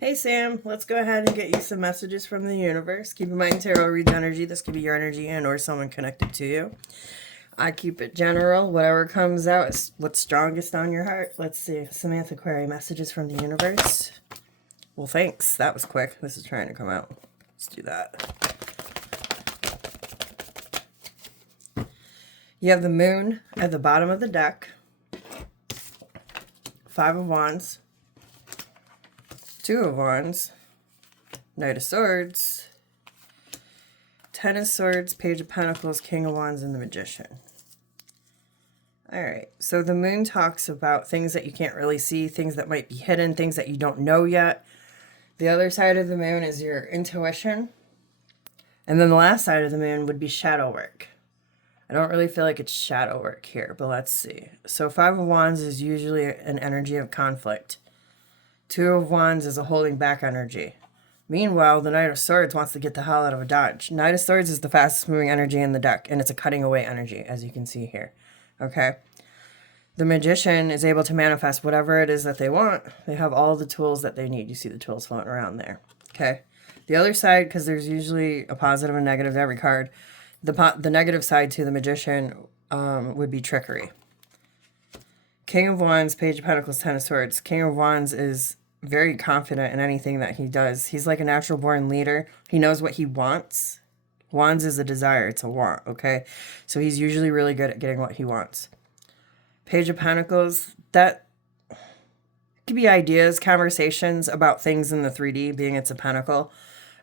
Hey Sam, let's go ahead and get you some messages from the universe. Keep in mind, tarot reads energy. This could be your energy and or someone connected to you. I keep it general. Whatever comes out is what's strongest on your heart. Let's see. Samantha Query, messages from the universe. Well, thanks. That was quick. This is trying to come out. Let's do that. You have the moon at the bottom of the deck. 5 of Wands. 2 of Wands. Knight of Swords. 10 of Swords, Page of Pentacles, King of Wands, and the Magician. Alright, so the moon talks about things that you can't really see, things that might be hidden, things that you don't know yet. The other side of the moon is your intuition. And then the last side of the moon would be shadow work. I don't really feel like it's shadow work here, but let's see. So 5 of Wands is usually an energy of conflict. 2 of Wands is a holding back energy. Meanwhile, the Knight of Swords wants to get the hell out of a dodge. Knight of Swords is the fastest moving energy in the deck, and it's a cutting away energy, as you can see here. Okay? The Magician is able to manifest whatever it is that they want. They have all the tools that they need. You see the tools floating around there. Okay? The other side, because there's usually a positive and negative to every card, the negative side to the Magician would be trickery. King of Wands, Page of Pentacles, 10 of Swords. King of Wands is very confident in anything that he does. He's like a natural born leader. He knows what he wants. Wands is a desire. It's a want, okay? So he's usually really good at getting what he wants. Page of Pentacles, that could be ideas, conversations about things in the 3D, being it's a pentacle.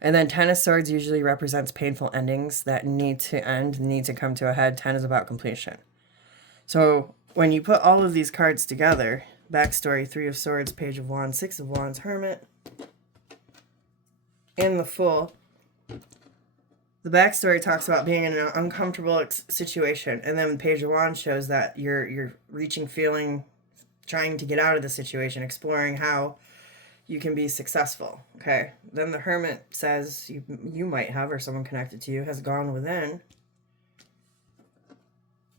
And then 10 of Swords usually represents painful endings that need to end, need to come to a head. 10 is about completion. So when you put all of these cards together, backstory, 3 of Swords, Page of Wands, 6 of Wands, Hermit, and the Fool. The backstory talks about being in an uncomfortable situation, and then Page of Wands shows that you're reaching, feeling, trying to get out of the situation, exploring how you can be successful. Okay. Then the Hermit says you might have, or someone connected to you has gone within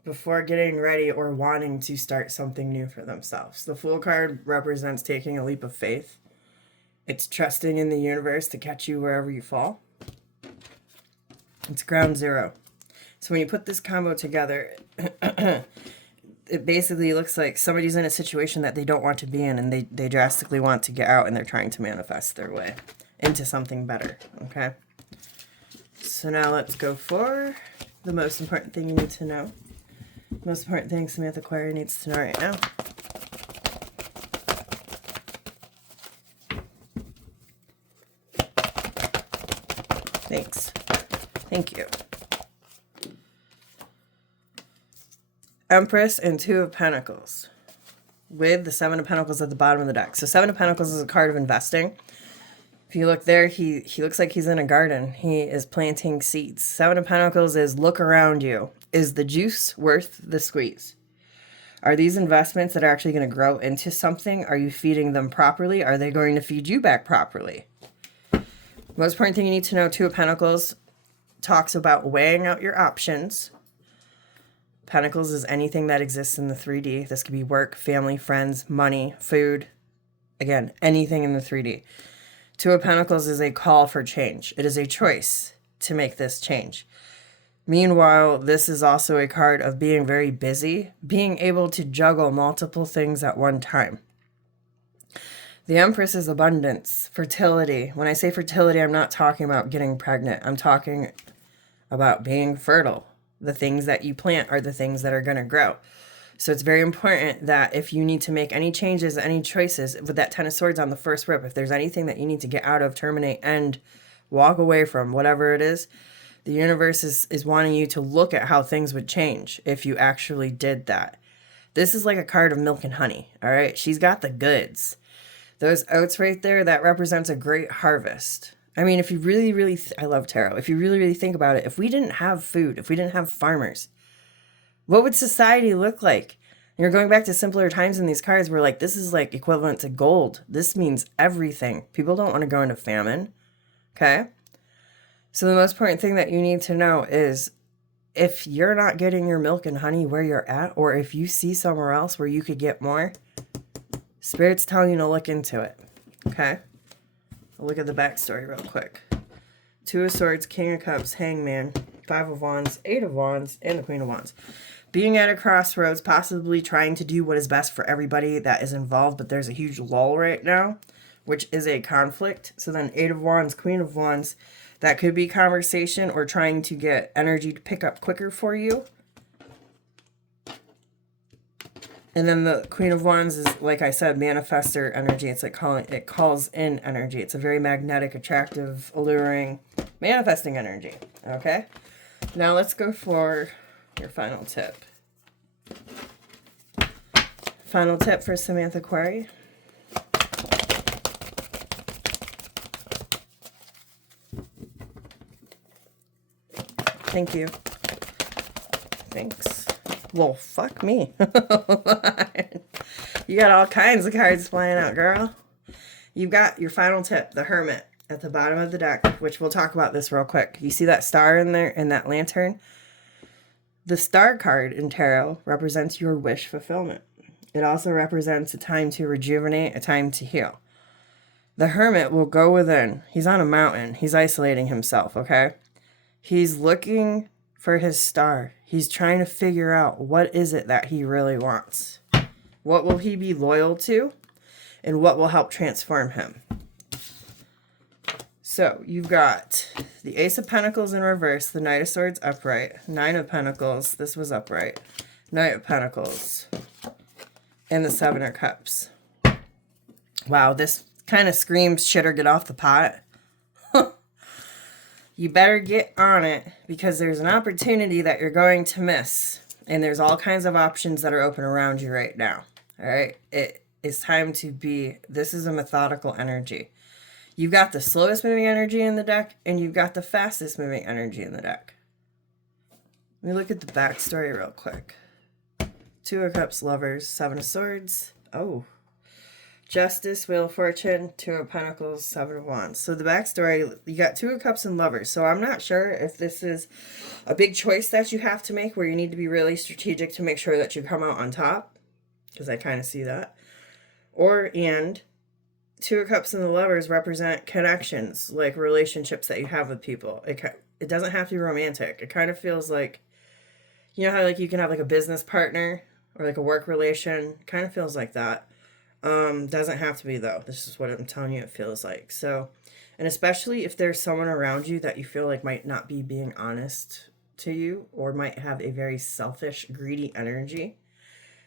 before getting ready or wanting to start something new for themselves. The Fool card represents taking a leap of faith. It's trusting in the universe to catch you wherever you fall. It's ground zero. So when you put this combo together, it basically looks like somebody's in a situation that they don't want to be in, and they drastically want to get out, and they're trying to manifest their way into something better. Okay? So now let's go for the most important thing you need to know. Most important thing Samantha Query needs to know right now. Thanks. Thank you. Empress and 2 of Pentacles with the 7 of Pentacles at the bottom of the deck. So 7 of Pentacles is a card of investing. If you look there, he looks like he's in a garden. He is planting seeds. 7 of Pentacles is look around you. Is the juice worth the squeeze? Are these investments that are actually going to grow into something? Are you feeding them properly? Are they going to feed you back properly? Most important thing you need to know, 2 of Pentacles talks about weighing out your options. Pentacles is anything that exists in the 3D. This could be work, family, friends, money, food. Again, anything in the 3D. 2 of Pentacles is a call for change. It is a choice to make this change. Meanwhile, this is also a card of being very busy, being able to juggle multiple things at one time. The Empress is abundance, fertility. When I say fertility, I'm not talking about getting pregnant. I'm talking about being fertile. The things that you plant are the things that are going to grow. So it's very important that if you need to make any changes, any choices, with that 10 of Swords on the first rip, if there's anything that you need to get out of, terminate, end, walk away from, whatever it is, the universe is wanting you to look at how things would change if you actually did that. This is like a card of milk and honey, all right? She's got the goods. Those oats right there, that represents a great harvest. I mean, if you really, I love tarot. If you really think about it, if we didn't have food, if we didn't have farmers, what would society look like? You're going back to simpler times in these cards where like, this is like equivalent to gold. This means everything. People don't want to go into famine, okay? So the most important thing that you need to know is if you're not getting your milk and honey where you're at, or if you see somewhere else where you could get more, Spirit's telling you to look into it, okay? Look at the backstory real quick. Two of Swords, King of Cups, Hangman, Five of Wands, Eight of Wands, and the Queen of Wands. Being at a crossroads, possibly trying to do what is best for everybody that is involved, but there's a huge lull right now, which is a conflict. So then Eight of Wands, Queen of Wands, that could be conversation or trying to get energy to pick up quicker for you. And then the Queen of Wands is, like I said, manifestor energy. It's like it calls in energy. It's a very magnetic, attractive, alluring, manifesting energy. Okay? Now let's go for your final tip. Final tip for Samantha Quarry. Thank you. Thanks. Well, fuck me. You got all kinds of cards flying out, girl. You've got your final tip, the Hermit, at the bottom of the deck, which we'll talk about this real quick. You see that star in there, in that lantern? The star card in tarot represents your wish fulfillment. It also represents a time to rejuvenate, a time to heal. The Hermit will go within. He's on a mountain. He's isolating himself, okay? He's looking for his star. He's trying to figure out what is it that he really wants. What will he be loyal to? And what will help transform him? So you've got the Ace of Pentacles in reverse, the Knight of Swords upright, Nine of Pentacles, this was upright, Knight of Pentacles, and the Seven of Cups. Wow, this kind of screams shit or get off the pot. You better get on it because there's an opportunity that you're going to miss. And there's all kinds of options that are open around you right now. All right? It is time to be, this is a methodical energy. You've got the slowest moving energy in the deck and you've got the fastest moving energy in the deck. Let me look at the backstory real quick. Two of Cups, Lovers, Seven of Swords. Oh. Justice, Wheel of Fortune, Two of Pentacles, Seven of Wands. So the backstory, you got Two of Cups and Lovers. So I'm not sure if this is a big choice that you have to make where you need to be really strategic to make sure that you come out on top. Because I kind of see that. And Two of Cups and the Lovers represent connections, like relationships that you have with people. It doesn't have to be romantic. It kind of feels like, you know how like you can have like a business partner or like a work relation? Kind of feels like that. Doesn't have to be though. This is what I'm telling you it feels like. So, and especially if there's someone around you that you feel like might not be being honest to you or might have a very selfish, greedy energy,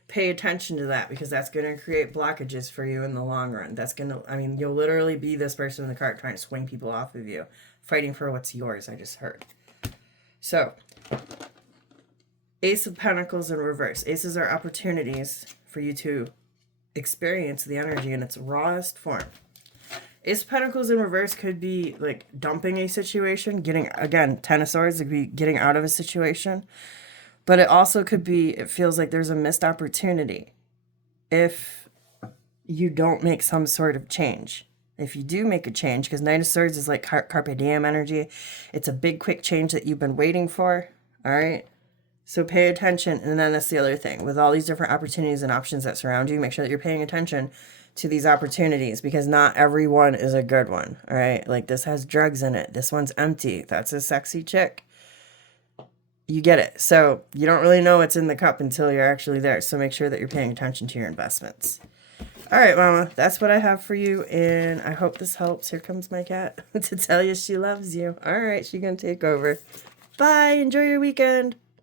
pay attention to that because that's going to create blockages for you in the long run. That's going to, I mean, you'll literally be this person in the cart trying to swing people off of you, fighting for what's yours, I just heard. So, Ace of Pentacles in reverse. Aces are opportunities for you to experience the energy in its rawest form. Ace of Pentacles in reverse could be like dumping a situation, getting, again, Ten of Swords, it could be getting out of a situation. But it also could be, it feels like there's a missed opportunity if you don't make some sort of change. If you do make a change, because Knight of Swords is like Carpe Diem energy. It's a big, quick change that you've been waiting for. All right? So pay attention. And then that's the other thing. With all these different opportunities and options that surround you, make sure that you're paying attention to these opportunities because not every one is a good one. All right? Like this has drugs in it. This one's empty. That's a sexy chick. You get it. So you don't really know what's in the cup until you're actually there. So make sure that you're paying attention to your investments. All right, Mama, that's what I have for you. And I hope this helps. Here comes my cat to tell you she loves you. All right, she's going to take over. Bye. Enjoy your weekend.